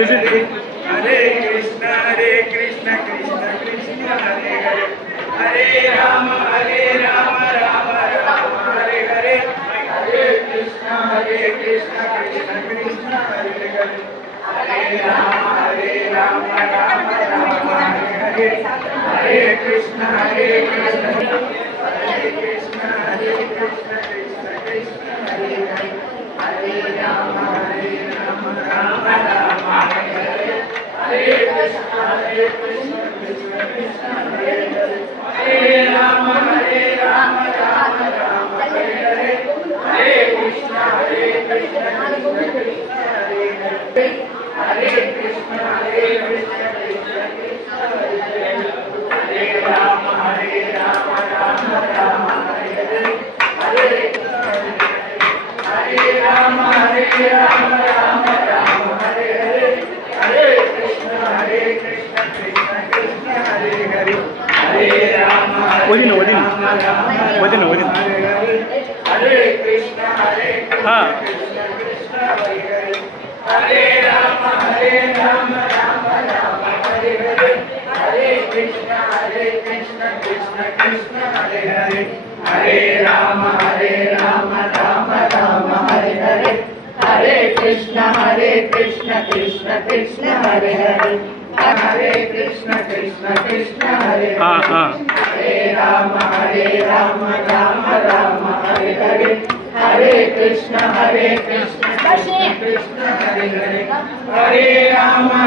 President. Hare Krishna Krishna Krishna Hare Hare, Hare Rama Rama Rama Hare Hare, Hare Krishna Krishna Krishna Hare Hare, Hare Rama Rama Rama Hare Hare, Hare Krishna Krishna Krishna Krishna Krishna Hare Hare, Hare Rama Rama Rama Hare Hare, Hare Krishna Krishna Krishna Hare Hare, Hare Rama Rama Rama Hare Hare, Hare Krishna Krishna Krishna Hare Hare, Hare Krishna Krishna Krishna Hare Hare, Hare Rama Rama Rama Hare Hare, Hare Rama Rama Rama Hare Hare, Hare Krishna Krishna Krishna Hare Hare, Hare Rama Rama Hare Hare, Hare Krishna Krishna Krishna Hare Hare, Hare Rama Rama Rama Hare Hare, Hare Krishna Krishna Krishna Hare Hare, Hare Rama Rama Rama Hare Hare, Hare Krishna Krishna Krishna Hare Hare, Hare Krishna Krishna Hare Hare, Hare Rama Rama Hare Hare, Hare Krishna Krishna Krishna Hare Hare, Hare Rama